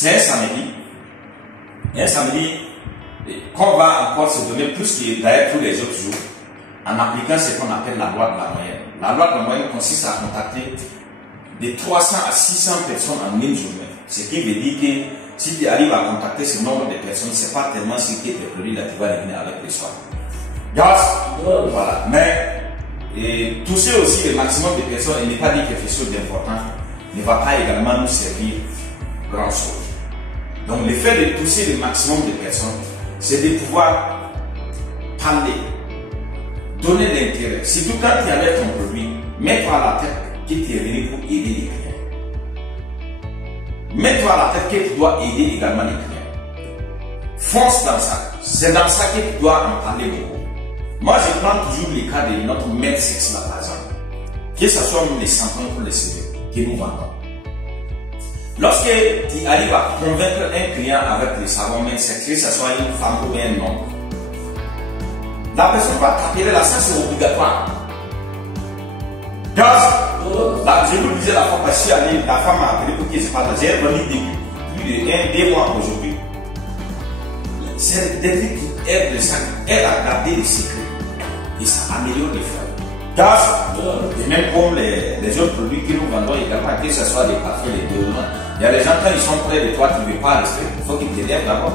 c'est un samedi. Un samedi qu'on va encore se donner plus que d'ailleurs tous les autres jours en appliquant ce qu'on appelle la loi de la moyenne. La loi de la moyenne consiste à contacter de 300 à 600 personnes en une journée. Ce qui veut dire que si tu arrives à contacter ce nombre de personnes, ce n'est pas tellement ce qui est prévu là, tu vas revenir avec les soirs. Voilà. Mais toucher aussi le maximum de personnes et ne pas dire quelque chose d'important ne va pas également nous servir grand chose. Donc le fait de toucher le maximum de personnes, c'est de pouvoir parler, donner l'intérêt. Surtout quand tu enlèves ton produit, mets-toi à la tête que tu es venu pour aider les clients. Mets-toi à la tête que tu dois aider également les clients. Fonce dans ça. C'est dans ça que tu dois en parler beaucoup. Moi, je prends toujours les cas de notre maître sexe là, par exemple. Que ce soit les shampoings pour les CV que nous vendons. Lorsque tu arrives à convaincre un client avec le savon maître sexe, que ce soit une femme ou bien un homme, la personne va t'appeler là, ça c'est obligatoire. Là, je vous disais la fois passée, la femme m'a appelé pour que je parle. J'ai vendu plus de 2 mois aujourd'hui. C'est des trucs qui aident le sang, aident à garder les secrets et ça améliore les frais. Et même comme les autres produits que nous vendons également, que ce soit les parfums, les déodorants, il y a des gens quand ils sont près de toi, tu ne veux pas rester, il faut qu'ils te lèvent d'abord.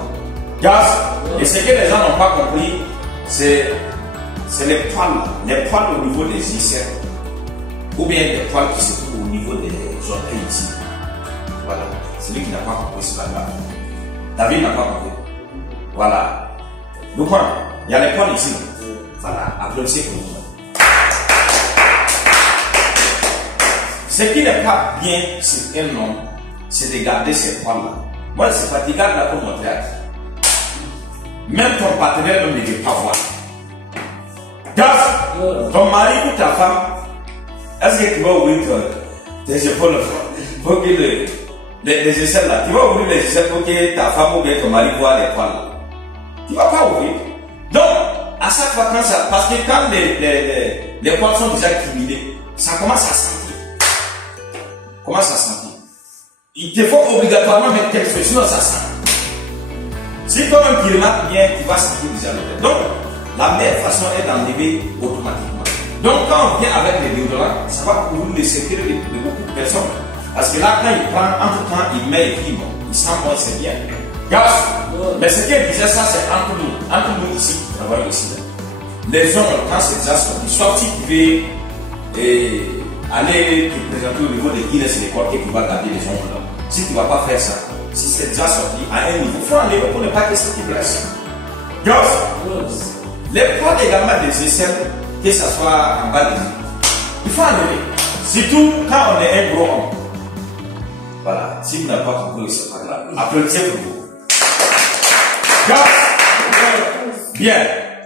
Et ce que les gens n'ont pas compris, c'est les poils au niveau des aisselles, ou bien des poils qui se trouvent au niveau des orteils ici. Voilà, celui qui n'a pas compris, c'est pas grave. David n'a pas compris. Voilà. Donc, il y a les poils ici. Voilà, applaudissez pour nous. Ce qui n'est pas bien sur un homme, c'est de garder ces poils-là. Moi, c'est pas de garder là pour montrer à qui. Même ton partenaire ne veut pas voir. Ton mari ou ta femme, est-ce que tu vas ouvrir tes épaules pour que les aisselles là, tu vas ouvrir les aisselles pour que ta femme ou bien ton mari voit les poils là? Tu ne vas pas ouvrir. Donc, à chaque fois quand ça, parce que quand les poils sont déjà cumulés, ça commence à sentir. Commence à sentir. Il te faut obligatoirement mettre quelque chose, sinon ça sent. Si toi-même tu remarques bien, tu vas sentir déjà l'odeur. Donc, la meilleure façon est d'enlever automatiquement. Donc, quand on vient avec les déodorants, ça va couvrir les secrets de beaucoup de personnes. Parce que là, quand il prend, entre-temps, il met et puis bon, il sent bon, c'est bien. Mais ce qu'il disait, ça c'est entre nous ici qui travaillons ici. Là. Les hommes, quand c'est déjà sorti, soit si tu veux aller te présenter au niveau des Guinness et des corps que tu vas garder les ongles là. Si tu ne vas pas faire ça, si c'est déjà sorti à un niveau, il faut enlever pour ne pas que ça te blesse. Les poils également des aisselles, que ce soit en bas des yeux, il faut enlever. Surtout quand on est un gros homme. Voilà, si vous n'avez pas compris, c'est pas grave. Applaudissez pour vous. Bien.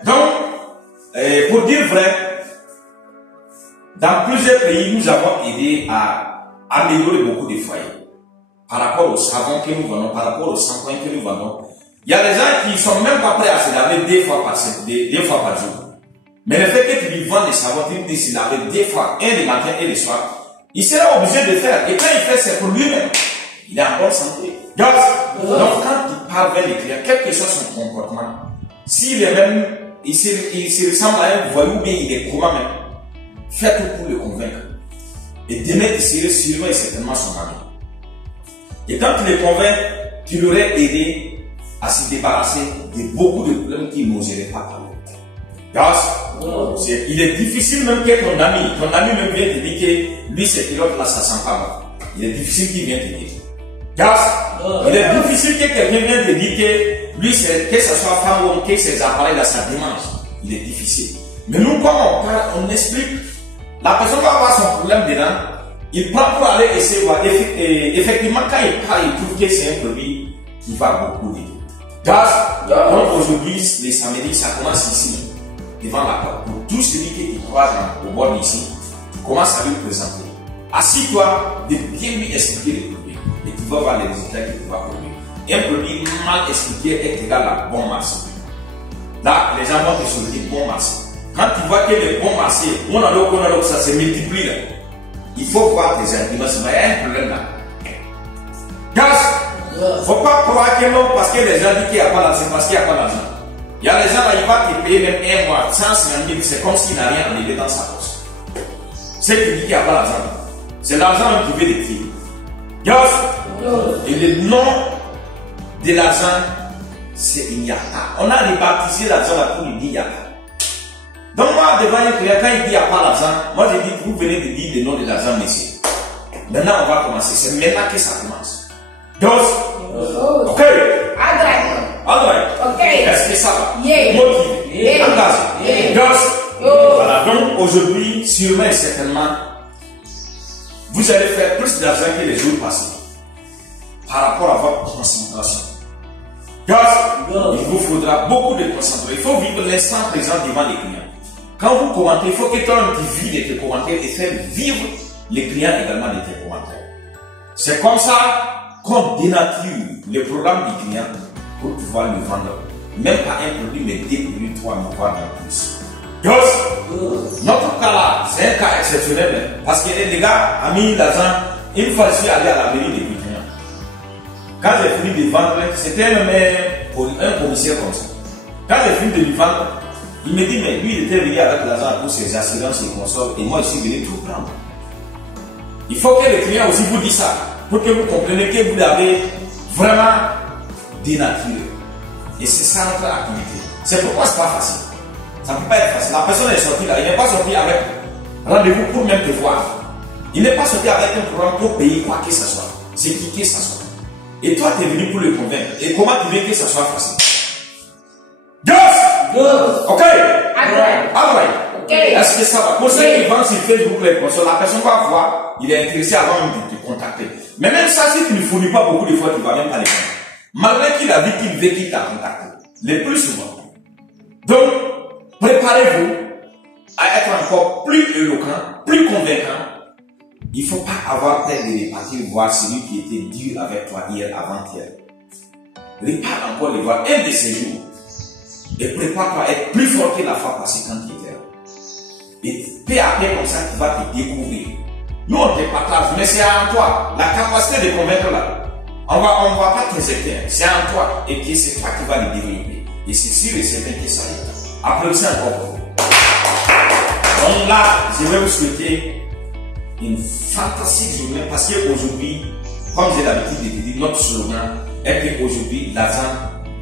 Donc, pour dire vrai, dans plusieurs pays, nous avons aidé à améliorer beaucoup de foyers. Par rapport au savon que nous vendons, par rapport au shampoing que nous vendons. Il y a des gens qui ne sont même pas prêts à se laver 2 fois par jour. Mais le fait que tu lui vends des savons, tu lui dis se laver 2 fois, un le matin et le soir, il sera obligé de faire. Et quand il fait, c'est pour lui-même. Il est en bonne santé. Donc, quand il parle vers les clients, quel que soit son comportement, s'il est même, il se ressemble à un voyou, bien il est comment même, faites tout pour le convaincre. Et demain, tu serais sûrement et certainement son ami. Et quand tu le convaincs, tu l'aurais aidé à se débarrasser de beaucoup de problèmes qu'il n'oserait pas parler. Il est difficile même que ton ami même vient te dire que lui, c'est pilote là, ça sent pas bon. Il est difficile qu'il vienne te dire. Il est difficile que quelqu'un vienne te dire que lui, que ce soit femme ou que ses appareils là, ça démange. Il est difficile. Mais nous, quand on parle, on explique. La personne va avoir son problème dedans. Il prend pour aller essayer de voir. Effectivement, quand il parle, il trouve que c'est un produit qui va beaucoup aider. Donc aujourd'hui, les samedis, ça commence ici, devant la porte. Pour tout celui qui croise au bord d'ici, tu commences à lui présenter. Assis-toi de bien lui expliquer les produits. Et tu vas voir les résultats que tu vas produire. Un produit mal expliqué est égal à bon marché. Là, les gens vont te souhaiter bon marché. Quand tu vois que les bons marchés, ça se multiplie là. Il faut voir tes arguments, il y a un problème là. Faut pas croire que non, parce que les gens disent qu'il n'y a pas d'argent, parce qu'il n'y a pas d'argent. Il y a des gens là, il va te payer même un mois, 150 000, c'est comme s'il n'a rien enlevé dans sa poche. C'est qui dit qu'il n'y a pas d'argent. C'est l'argent qui veut les tirer. Et le nom de l'argent, c'est Inyaka. On a rebaptisé l'argent là pour lui dire Yaka. Donc moi, devant un client, quand il dit qu'il n'y a pas d'argent, moi je dis, vous venez de dire le nom de l'argent, monsieur. Maintenant, on va commencer. C'est maintenant que ça commence. Ok. Alright. Ok. Est-ce que ça va? Motive. Engagé. Voilà. Donc aujourd'hui, sûrement et certainement, vous allez faire plus d'argent que les jours passés par rapport à votre concentration. Il vous faudra beaucoup de concentration. Il faut vivre l'instant présent devant les clients. Quand vous commentez, il faut que toi-même tu vives de tes commentaires et faire vivre les clients également de tes commentaires. C'est comme ça qu'on dénature le programme du client pour pouvoir le vendre. Même pas un produit, mais des produits, toi, me voir en plus. Notre cas là, c'est un cas exceptionnel. Parce que les gars ont mis l'argent. Une fois, je suis allé à la mairie des clients. Quand j'ai fini de vendre, c'était un commissaire comme ça. Quand j'ai fini de lui vendre, il me dit, mais lui, il était venu avec l'argent pour ses assurances et consorts, et moi, je suis venu tout prendre. Il faut que les clients aussi vous disent ça, pour que vous compreniez que vous l'avez vraiment dénaturé. Et c'est ça notre activité. C'est pourquoi ce n'est pas facile. Ça ne peut pas être facile. La personne est sortie là, il n'est pas sorti avec rendez-vous pour même te voir. Il n'est pas sorti avec un programme pour payer quoi que ce soit. C'est qui que ce soit. Et toi, tu es venu pour le convaincre. Et comment tu veux que ce soit facile? Ok. Alright. Est-ce que ça va? Pour ceux qui vendent sur Facebook les consoles, la personne va voir, il est intéressé avant même de te contacter. Mais même ça, si tu ne fournis pas beaucoup de fois, tu ne vas même pas les prendre. Malgré qu'il a dit qu'il veut qu'il t'a contacté. Le plus souvent. Donc, préparez-vous à être encore plus éloquent, plus convaincant. Il ne faut pas avoir peur de repartir voir celui qui était dur avec toi hier, avant-hier. Répare encore les voir un de ces jours. Et prépare-toi à être plus fort que la fois passée quand tu étais là. Et peu à peu comme ça, tu vas te découvrir. Nous, on te partage, mais c'est en toi. La capacité de convaincre là. On va pas t'injecter. C'est en toi. Et puis c'est toi qui vas le développer. Et c'est sûr et certain que ça y est. Applaudissez encore pour vous. Donc là, je vais vous souhaiter une fantastique journée parce qu'aujourd'hui, comme j'ai l'habitude de dire, notre slogan est qu'aujourd'hui, l'argent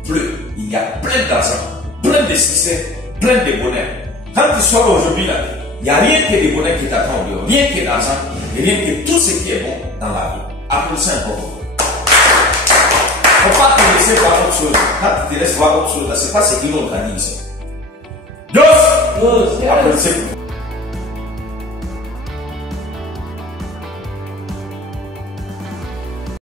pleut. Il y a plein d'argent, plein de succès, plein de bonheur. Quand tu sors aujourd'hui là, il n'y a rien que des bonheurs qui t'attendent au dehors, rien que l'argent et rien que tout ce qui est bon dans la vie. Applaudissez encore. Il ne faut pas te laisser voir autre chose. Quand tu te laisses voir autre chose, ce n'est pas ce qui nous organise. Applaudissez pour vous.